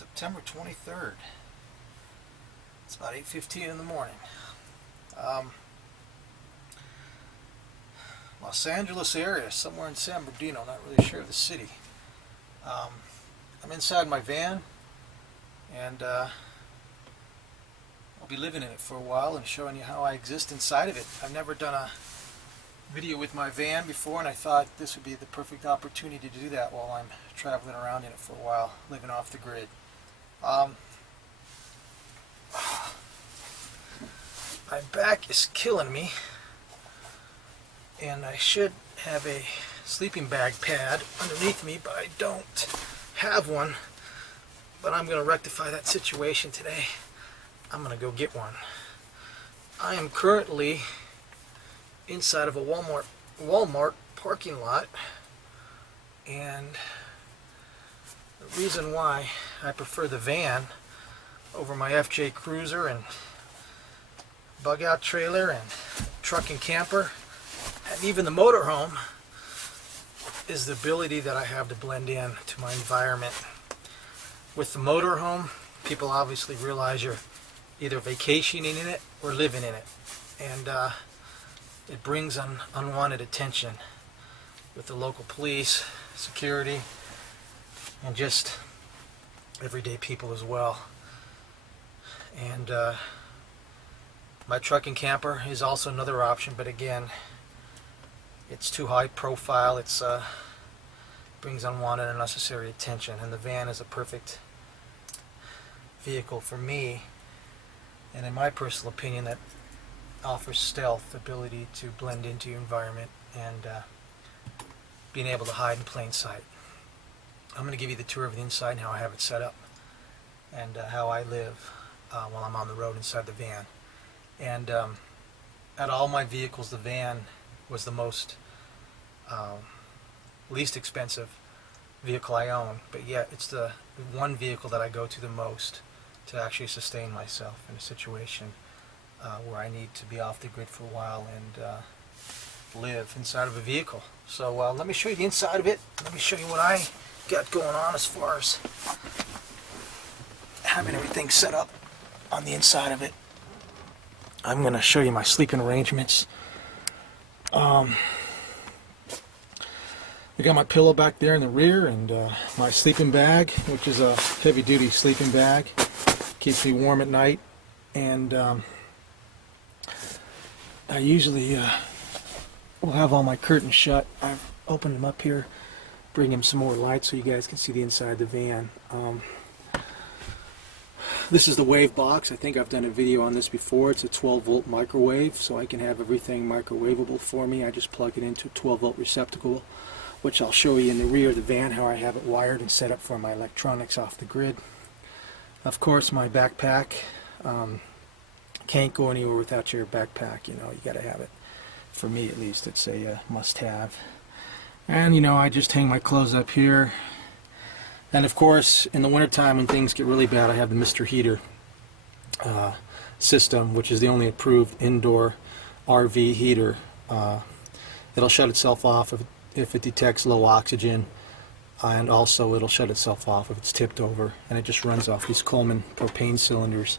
September 23rd. It's about 8:15 in the morning. Los Angeles area, somewhere in San Bernardino, not really sure of the city. I'm inside my van, and I'll be living in it for a while and showing you how I exist inside of it. I've never done a video with my van before, and I thought this would be the perfect opportunity to do that while I'm traveling around in it for a while, living off the grid. My back is killing me, and I should have a sleeping bag pad underneath me, but I don't have one. But I'm going to rectify that situation today. I'm going to go get one. I am currently inside of a Walmart parking lot, and the reason why I prefer the van over my FJ Cruiser and bug out trailer and truck and camper and even the motorhome is the ability that I have to blend in to my environment. With the motorhome, people obviously realize you're either vacationing in it or living in it, and it brings unwanted attention with the local police, security, and just everyday people as well. And my truck and camper is also another option, but again, it's too high profile. It's brings unwanted and unnecessary attention, and the van is a perfect vehicle for me, and in my personal opinion, that offers stealth, ability to blend into your environment, and being able to hide in plain sight. I'm going to give you the tour of the inside and how I have it set up, and how I live while I'm on the road inside the van. And out of all my vehicles, the van was the most least expensive vehicle I own, but yet it's the one vehicle that I go to the most to actually sustain myself in a situation where I need to be off the grid for a while and live inside of a vehicle. So let me show you the inside of it. Let me show you what I got going on as far as having everything set up on the inside of it. I'm going to show you my sleeping arrangements. I got my pillow back there in the rear, and my sleeping bag, which is a heavy-duty sleeping bag, keeps me warm at night. And I usually will have all my curtains shut. I've opened them up here, bring in some more light so you guys can see the inside of the van. This is the wave box. I think I've done a video on this before. It's a 12-volt microwave, so I can have everything microwavable for me. I just plug it into a 12-volt receptacle, which I'll show you in the rear of the van how I have it wired and set up for my electronics off the grid. Of course, my backpack. Can't go anywhere without your backpack. You know, you got to have it. For me, at least, it's a must-have. And you know, I just hang my clothes up here. And of course, in the wintertime when things get really bad, I have the Mr. Heater system, which is the only approved indoor RV heater. It'll shut itself off if it detects low oxygen, and also it'll shut itself off if it's tipped over, and it just runs off these Coleman propane cylinders,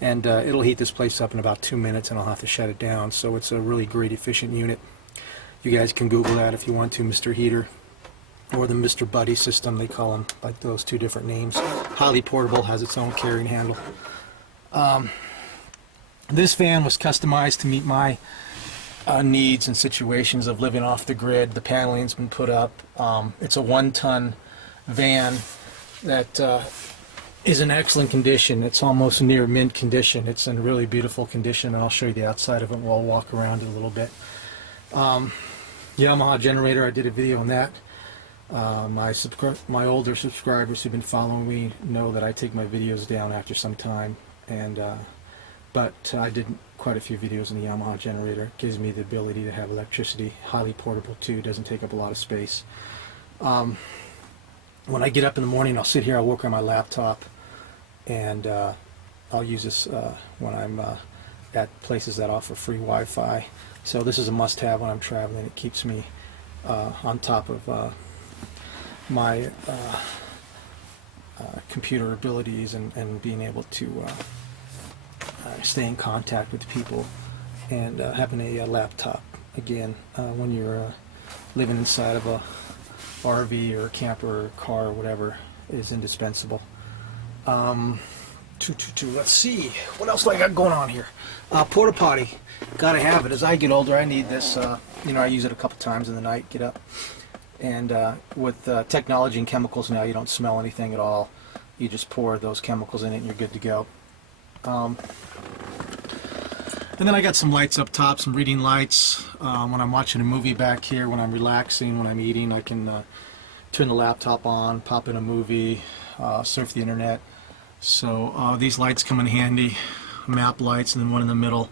and it'll heat this place up in about 2 minutes, and I'll have to shut it down. So it's a really great efficient unit. You guys can Google that if you want to, Mr. Heater, or the Mr. Buddy system, they call them, like those two different names. Highly portable, has its own carrying handle. This van was customized to meet my needs and situations of living off the grid. The paneling's been put up. It's a 1-ton van that is in excellent condition. It's almost near mint condition. It's in really beautiful condition, and I'll show you the outside of it while I'll walk around it a little bit. Yamaha generator, I did a video on that. My older subscribers who've been following me know that I take my videos down after some time, and but I did quite a few videos on the Yamaha generator. It gives me the ability to have electricity, highly portable too, doesn't take up a lot of space. When I get up in the morning, I'll sit here, I'll work on my laptop, and I'll use this when I'm at places that offer free Wi-Fi. So this is a must-have when I'm traveling. It keeps me on top of my computer abilities and being able to stay in contact with people, and having a laptop again when you're living inside of a RV or a camper or a car or whatever is indispensable. Let's see, what else do I got going on here? Porta potty, gotta have it. As I get older, I need this. I use it a couple times in the night, get up. And with technology and chemicals now, you don't smell anything at all. You just pour those chemicals in it and you're good to go. And then I got some lights up top, some reading lights. When I'm watching a movie back here, when I'm relaxing, when I'm eating, I can turn the laptop on, pop in a movie, surf the internet. So these lights come in handy, map lights, and then one in the middle.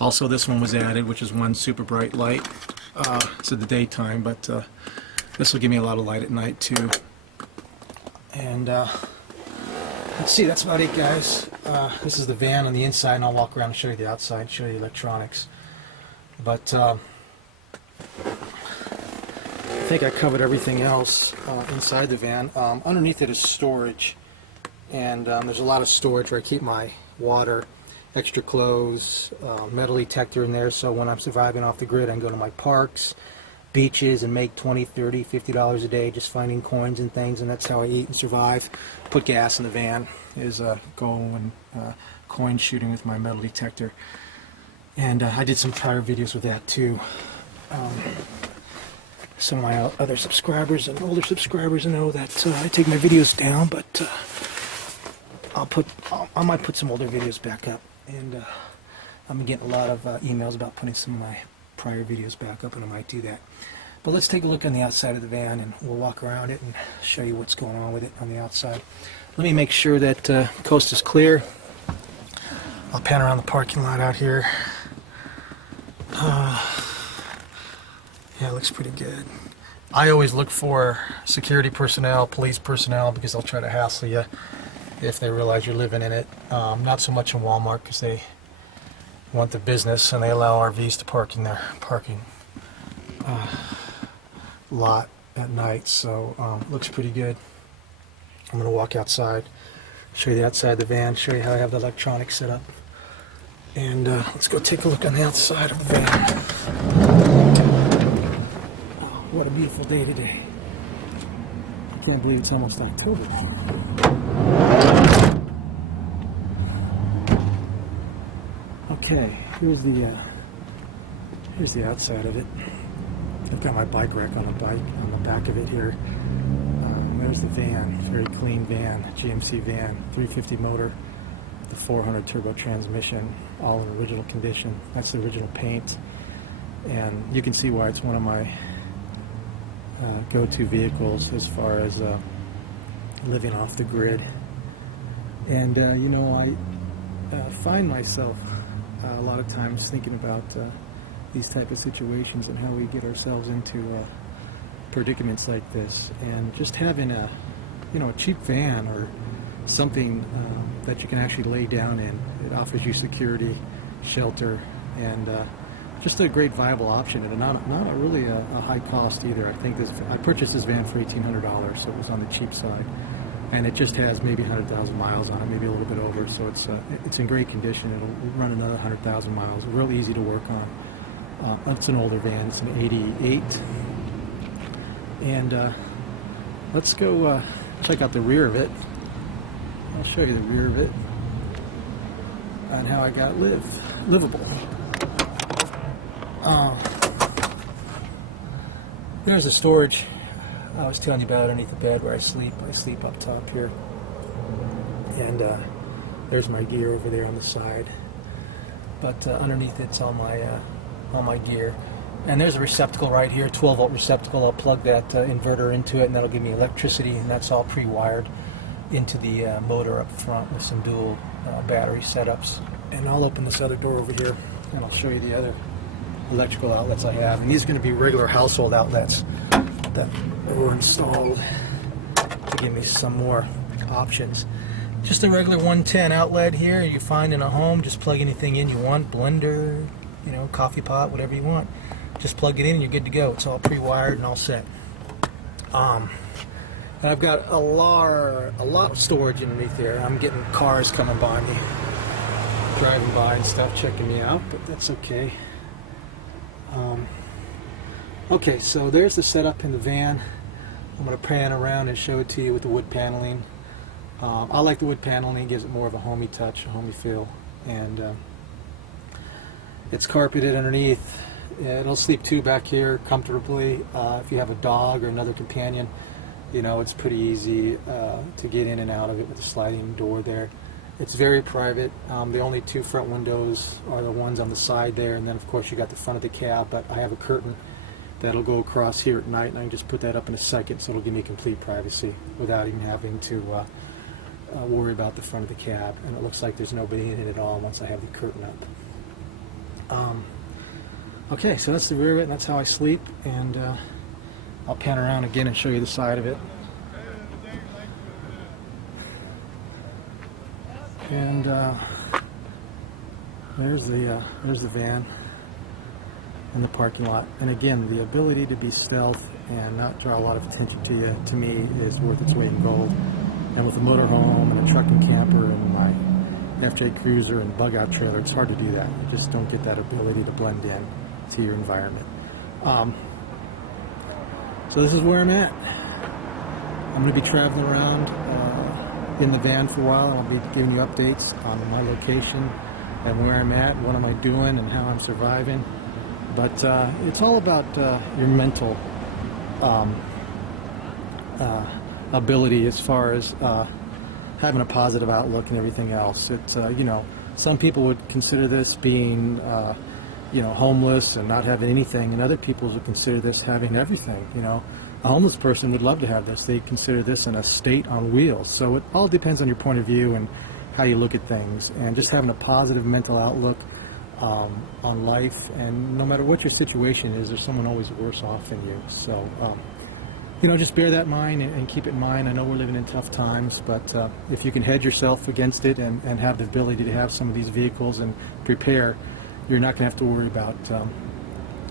Also, this one was added, which is one super bright light. It's in the daytime, but this will give me a lot of light at night too. And let's see, that's about it, guys. This is the van on the inside, and I'll walk around and show you the outside, show you the electronics. But I think I covered everything else inside the van. Underneath it is storage, and there's a lot of storage where I keep my water, extra clothes, metal detector in there, so when I'm surviving off the grid I can go to my parks, beaches, and make $20, $30, $50 a day just finding coins and things, and that's how I eat and survive. Put gas in the van, is go and coin shooting with my metal detector. And I did some prior videos with that too. Some of my other subscribers and older subscribers know that I take my videos down, but I might put some older videos back up. And I'm getting a lot of emails about putting some of my prior videos back up, and I might do that. But let's take a look on the outside of the van, and we'll walk around it and show you what's going on with it on the outside. Let me make sure that coast is clear. I'll pan around the parking lot out here. Yeah, it looks pretty good. I always look for security personnel, police personnel, because they'll try to hassle you if they realize you're living in it. Not so much in Walmart, because they want the business and they allow RVs to park in their parking lot at night. So looks pretty good. I'm going to walk outside, show you the outside of the van, show you how I have the electronics set up. And let's go take a look on the outside of the van. Oh, what a beautiful day today. I can't believe it's almost October. Okay, here's the outside of it. I've got my bike rack on the back of it here. There's the van, very clean van, GMC van, 350 motor, the 400 turbo transmission, all in original condition. That's the original paint, and you can see why it's one of my go-to vehicles as far as living off the grid. And I find myself a lot of times thinking about these type of situations and how we get ourselves into predicaments like this, and just having a cheap van or something that you can actually lay down in. It offers you security, shelter, and just a great viable option, and not really a high cost either. I purchased this van for $1,800, so it was on the cheap side, and it just has maybe 100,000 miles on it, maybe a little bit over. So it's in great condition. It'll run another 100,000 miles. Real easy to work on. It's an older van. It's an '88, and let's go check out the rear of it. I'll show you the rear of it and how I got livable. There's the storage I was telling you about underneath the bed where I sleep. I sleep up top here, and there's my gear over there on the side. But underneath it's all my gear. And there's a receptacle right here, 12-volt receptacle. I'll plug that inverter into it, and that'll give me electricity, and that's all pre-wired into the motor up front with some dual battery setups. And I'll open this other door over here, and I'll show you the other electrical outlets I have. And these are going to be regular household outlets that were installed to give me some more options. Just a regular 110 outlet here you find in a home. Just plug anything in you want, blender, coffee pot, whatever you want. Just plug it in and you're good to go. It's all pre-wired and all set. And I've got a lot of storage underneath there. I'm getting cars coming by me, driving by and stuff, checking me out, but that's okay. Okay, so there's the setup in the van. I'm going to pan around and show it to you with the wood paneling. I like the wood paneling. It gives it more of a homey touch, a homey feel. And it's carpeted underneath. It'll sleep two back here comfortably. If you have a dog or another companion, you know, it's pretty easy to get in and out of it with a sliding door there. It's very private. The only two front windows are the ones on the side there, and then of course you got the front of the cab, but I have a curtain that'll go across here at night, and I can just put that up in a second, so it'll give me complete privacy without even having to worry about the front of the cab. And it looks like there's nobody in it at all once I have the curtain up. Okay, so that's the rear of it, and that's how I sleep, and I'll pan around again and show you the side of it. And there's the van in the parking lot. And again, the ability to be stealth and not draw a lot of attention to you, to me, is worth its weight in gold. And with a motorhome and a truck and camper and my FJ Cruiser and bug out trailer, it's hard to do that. You just don't get that ability to blend in to your environment. So this is where I'm at. I'm going to be traveling around in the van for a while, and I'll be giving you updates on my location and where I'm at, what am I doing, and how I'm surviving. But it's all about your mental ability as far as having a positive outlook and everything else. It's you know, some people would consider this being you know, homeless and not having anything, and other people would consider this having everything. You know, a homeless person would love to have this. They consider this an estate on wheels. So it all depends on your point of view and how you look at things, and just having a positive mental outlook on life. And no matter what your situation is, there's someone always worse off than you. So you know, just bear that in mind and keep it in mind. I know we're living in tough times, but if you can hedge yourself against it and have the ability to have some of these vehicles and prepare, you're not going to have to worry about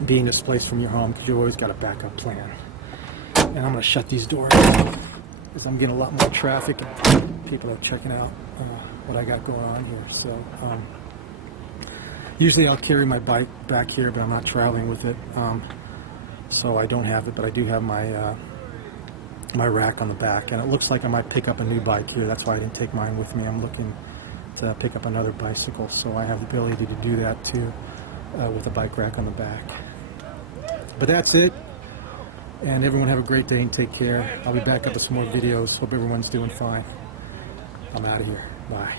being displaced from your home, because you've always got a backup plan. And I'm going to shut these doors because I'm getting a lot more traffic and people are checking out what I got going on here. So usually I'll carry my bike back here, but I'm not traveling with it, so I don't have it. But I do have my my rack on the back, and it looks like I might pick up a new bike here. That's why I didn't take mine with me. I'm looking to pick up another bicycle, so I have the ability to do that too with a bike rack on the back. But that's it, and everyone have a great day and take care. I'll be back up with some more videos. Hope everyone's doing fine. I'm out of here. Bye.